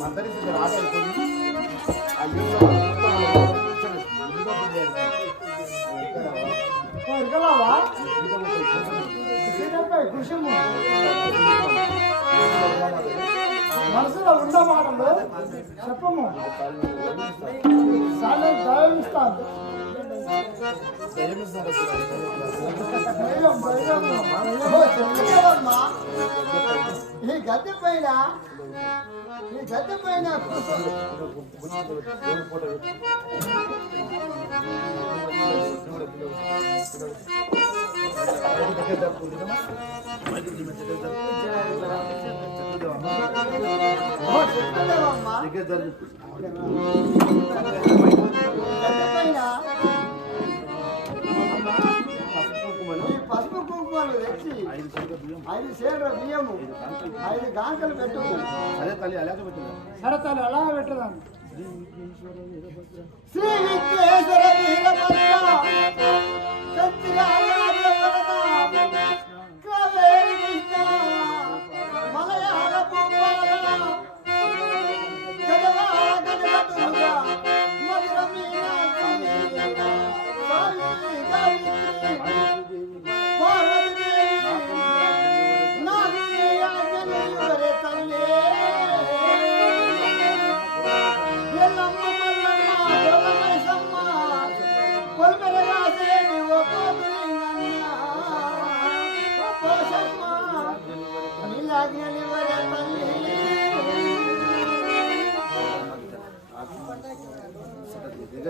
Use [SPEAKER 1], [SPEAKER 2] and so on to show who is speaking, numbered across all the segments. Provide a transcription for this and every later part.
[SPEAKER 1] మందరించిన రాబడుకొని ఆ ఇల్లు మనసులో ఉన్న మాటలు చెప్పము.
[SPEAKER 2] సాయం దయవిస్తాను ఈ గద్దె పైన ఈ గద్దె పైన దగ్గర ఐదు సేర్ల బియ్యము ఐదు గాంకలు పెట్టు
[SPEAKER 3] అదే తల్లి అలాగే పెట్టు
[SPEAKER 1] సరే
[SPEAKER 2] శ్రీ
[SPEAKER 3] విఘ్నేశ్వర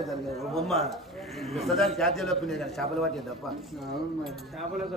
[SPEAKER 3] దానికి బొమ్మ. ప్రస్తుతానికి ఛార్జీలు ఒప్పినాయి కానీ చేపలు పట్టే తప్ప.
[SPEAKER 2] చేపలకు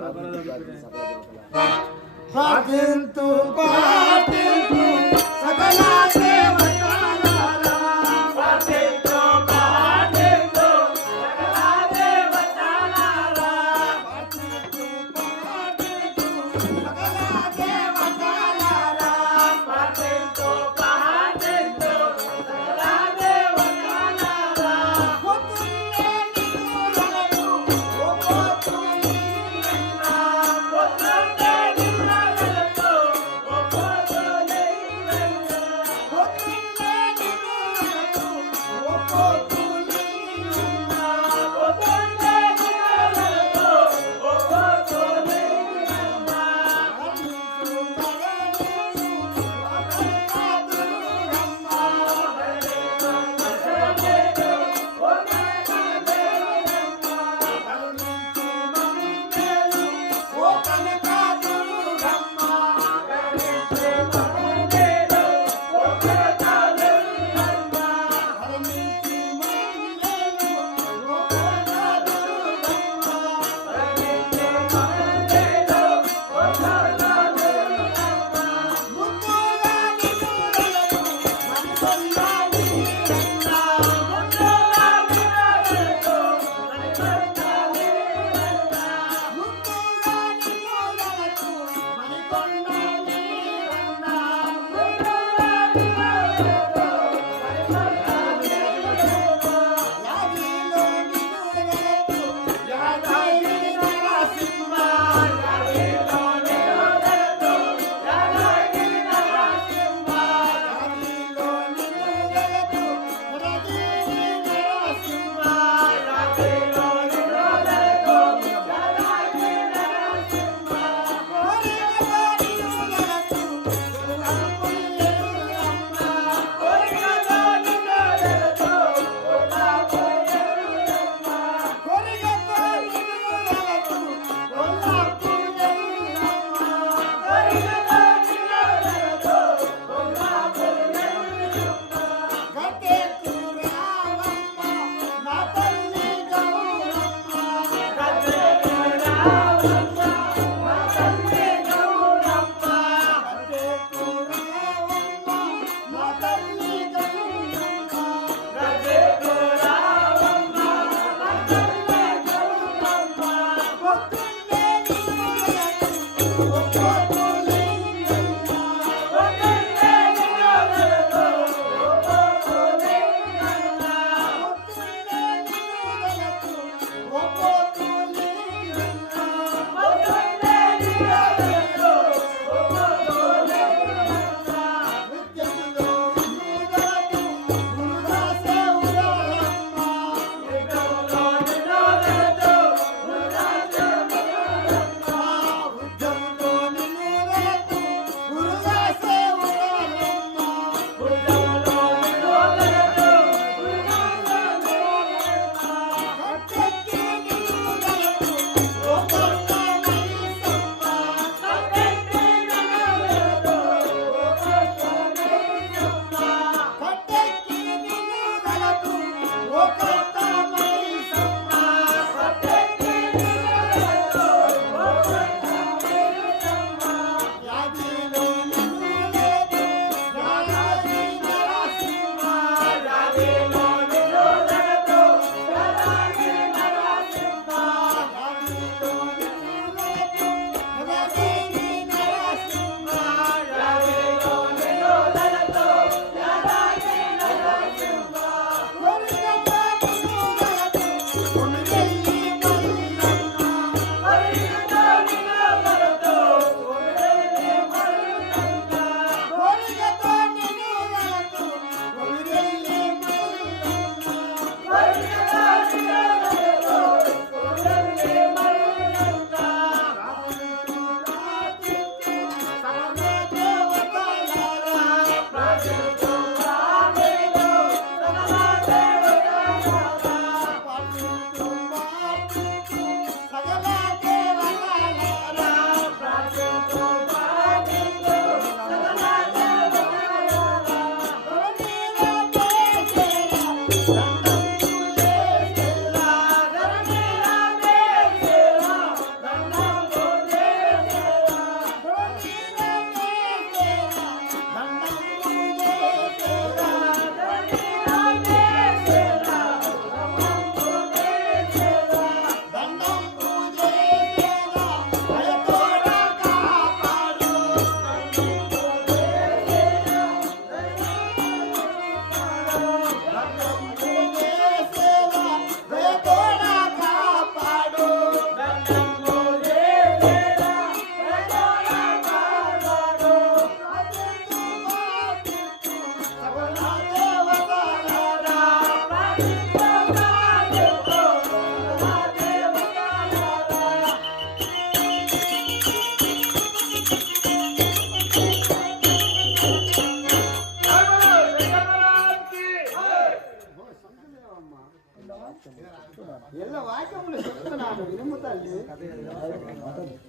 [SPEAKER 3] ఎల్ల చెప్తున్నాను వినుము తల్లి.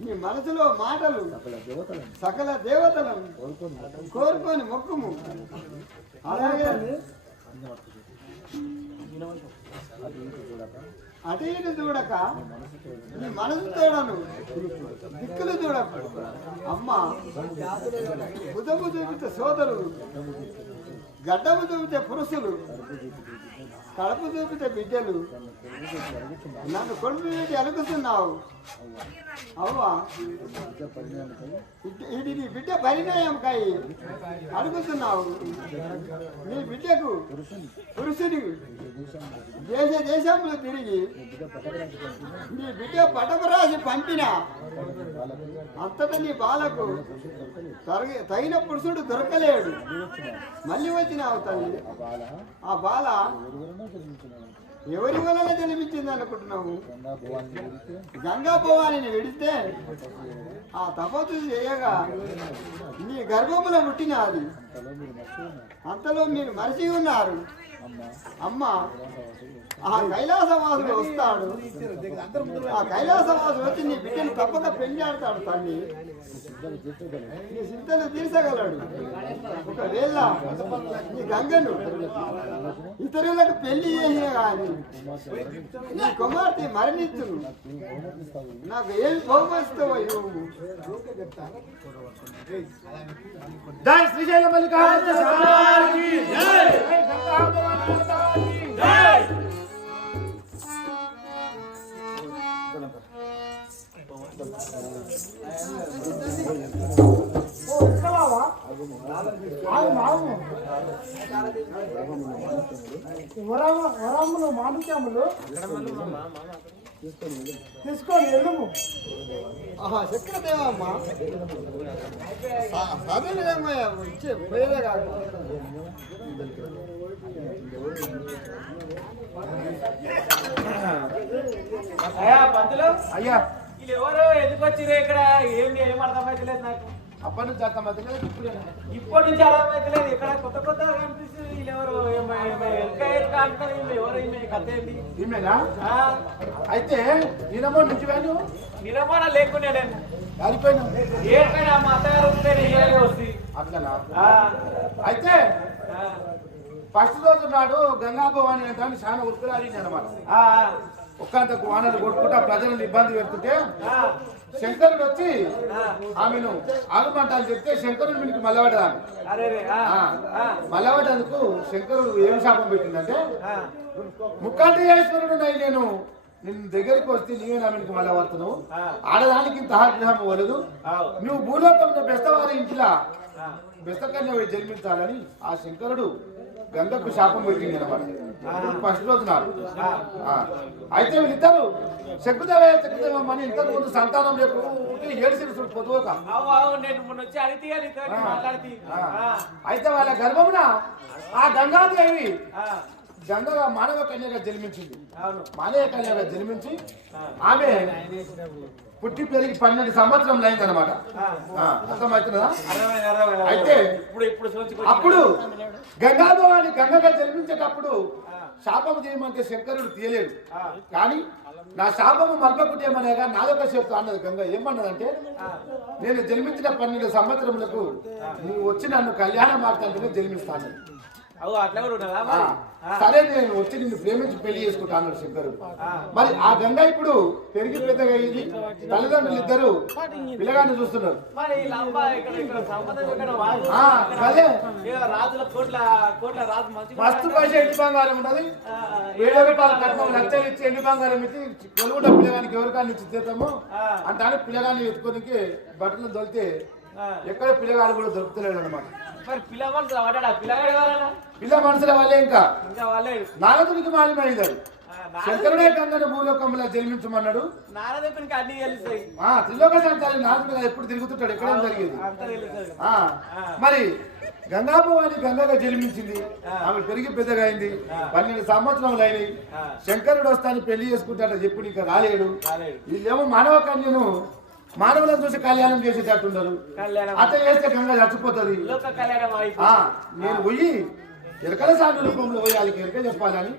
[SPEAKER 3] నీ మనసులో మాటలు సకల దేవతలను కోరుకొని మొక్కుము. అలాగే అటు ఇటు చూడక నీ మనసు చూడను దిక్కులు చూడకు. అమ్మ బుధము చూపితే సోదరుడు. గడ్డము చూపితే పురుషులు కడుపు చూపితే బిడ్డలు. నన్ను కొడుకు పెట్టి అలుగుతున్నావు అవ్వా. ఇది నీ బిడ్డ పరిణయం కాయి అడుగుతున్నావు. నీ బిడ్డకు పురుషుని దేశ దేశంలో తిరిగి నీ బిడ్డ పటమరాసి పంపిన అంతటా నీ బాలకు తగిన పురుషుడు దొరకలేడు. మళ్ళీ వచ్చి వచ్చినావు తల్లి ఆ బాల ఎవరి వలన జన్మించింది అనుకుంటున్నావు? గంగా భవానిని విడితే ఆ తపస్సు చేయగా నీ గర్భములో పుట్టినది. అంతలో మీరు మరిచి ఉన్నారు. అమ్మ. ఆ కైలాసవాసుడు వస్తాడు. ఆ కైలాసవాసుడు వచ్చి నీ బిడ్డను తప్పక పెళ్ళాడతాడు తల్లి. నీ చింతను తీర్చగలడు. ఒకవేళ నీ గంగను ఇతరులకు పెళ్ళి చేసిన కానీ నీ కుమార్తె మరణించును. నాకు ఏమి. బహుమతిస్తావో నువ్వు
[SPEAKER 2] జై
[SPEAKER 1] వరములు మాణిక్యములు తీసుకొని వెళ్ళము
[SPEAKER 3] ఆహా చక్రదేవమ్మ సదనమయ్య ఇచ్చే పోయేదే కాదు.
[SPEAKER 4] అయ్యా పంతులు.
[SPEAKER 2] అయ్యా.
[SPEAKER 4] వీళ్ళు ఎవరు? ఎందుకు వచ్చిర్రు ఇక్కడ? ఏంది? ఏం అర్థమైతలేదు నాకు.
[SPEAKER 2] అప్పటి నుంచి అర్థం అవుతుంది ఇప్పుడే
[SPEAKER 4] ఇప్పటి నుంచి అర్థమైతలేదు. ఇక్కడ కొత్త కొత్తగా కనిపిస్తుంది.
[SPEAKER 2] అయితే ఈయనమో నుంచి వేను
[SPEAKER 4] నిరమణ లేకుండా నేను. మా అత్తగారు వస్తుంది
[SPEAKER 2] అట్లనా అయితే ఫస్ట్ రోజు నాడు గంగా భవాని అంటే చాలా ఉత్కలాడింది అనమాట ఒక్కంతకు వానలు కొట్టుకుంటా ప్రజలను ఇబ్బంది పెడుతుంటే శంకరుడు వచ్చి ఆమెను ఆగుమంటాలు చెప్తే శంకరుడు మీకు మల్లబడ్డాను మల్లబడ్డందుకు శంకరుడు ఏం శాపం పెట్టిందంటే
[SPEAKER 4] ఆ,
[SPEAKER 2] ముక్కంటేశ్వరుడు నై నేను నిన్ను దగ్గరికి వస్తే నీవే నా మీకు
[SPEAKER 4] ఆ.
[SPEAKER 2] ఆడదానికి ఇంత ఆగ్రహం వలదు నువ్వు భూలోకంలో బెస్తవారి ఇంట్లో బెస్తకన్య జన్మించాలని ఆ శంకరుడు గంగకు శాపం పెట్టింది అనమాట ఫస్ట్ రోజు నాడు. అయితే వీళ్ళిద్దరు శంకుదేవయ్య శంకుదేవమ్మ అని ఇంతకు ముందు సంతానం లేకపోతే ఏడు సిరుసుడు పొదువుక అయితే వాళ్ళ గర్భమున ఆ గంగాదేవి
[SPEAKER 4] ఆ,
[SPEAKER 2] గంగగా మానవ కన్యగా జన్మించింది. మానవ కన్యగా జన్మించి ఆమె పుట్టి పెరిగి పన్నెండు సంవత్సరం అయిందనమాట
[SPEAKER 4] అరవై
[SPEAKER 2] అయితే అప్పుడు గంగాభవాని గంగగా జన్మించేటప్పుడు శాపము చేయమంటే శంకరుడు తీయలేడు కానీ నా శాపము మల్పకుటేమనేగా నాదొక చేస్తూ అన్నది గంగ. ఏమన్నదంటే నేను జన్మించిన పన్నెండు సంవత్సరములకు నువ్వు వచ్చి నన్ను కళ్యాణ మార్గంలో జన్మిస్తాను
[SPEAKER 4] అట్లా కూడా
[SPEAKER 2] సరే నేను వచ్చి నిన్ను ప్రేమించి పెళ్ళి చేసుకుంటా అన్నాడు శంకరుడు మరి ఆ గంగ ఇప్పుడు పెరిగి పెద్దగా అయ్యింది. తల్లిదండ్రులు ఇద్దరు పిల్లగాన్ని చూస్తున్నారు.
[SPEAKER 4] మంచి
[SPEAKER 2] మస్తు పైసా ఎండు బంగారం ఉన్నది? ఏడో రూపాయల కట్నం లక్షలు ఇచ్చి ఎండు బంగారం ఇచ్చి కొలుగుంట పిల్లగానికి ఎవరికాన్ని ఇచ్చి చేద్దాము అంటాను పిల్లగాన్ని ఎత్తుకోనికి బట్టలు దొరికితే ఎక్కడ పిల్లగాడు కూడా దొరుకుతలేడు అనమాట
[SPEAKER 4] మరి పిల్లవాళ్ళు వాడాడు ఆ పిల్లగాడు ఎవరన్నా
[SPEAKER 2] పిల్ల మనుషుల వల్లే ఇంకా.
[SPEAKER 4] ఇంకా వాళ్ళే.
[SPEAKER 2] నారదునికి మాలిమైంది అది
[SPEAKER 4] ఆ, నా-
[SPEAKER 2] శంకరుడే గంగను భూలోకంలో జన్మించమన్నాడు.
[SPEAKER 4] నారదప్ప ఇంకా అన్ని తెలుస్తాయి.
[SPEAKER 2] ఆ త్రిలోక సంచారి నారదుడు కదా ఎప్పుడు తిరుగుతుంటాడు ఎక్కడేం జరిగేది?
[SPEAKER 4] అంతా తెలుస్తుంది
[SPEAKER 2] ఆ మరి గంగాభవాని గంగగా జన్మించింది. ఆమె పెరిగి పెద్దగా అయింది పన్నెండు సంవత్సరములు అయినాయి. శంకరుడు వస్తాను పెళ్ళి చేసుకుంటాడని చెప్పి ఇంకా రాలేడు.
[SPEAKER 4] రాలేడు.
[SPEAKER 2] వీళ్ళేమో మానవ కన్యను మానవులను చూసి కళ్యాణం చేసేటట్టున్నారు
[SPEAKER 4] కళ్యాణం.
[SPEAKER 2] అట్లా చేస్తే గంగ చచ్చిపోతుంది. నేను పోయి ఎరకల సాగు రూపంలో పోయి వాళ్ళకి ఎరక చెప్పాలని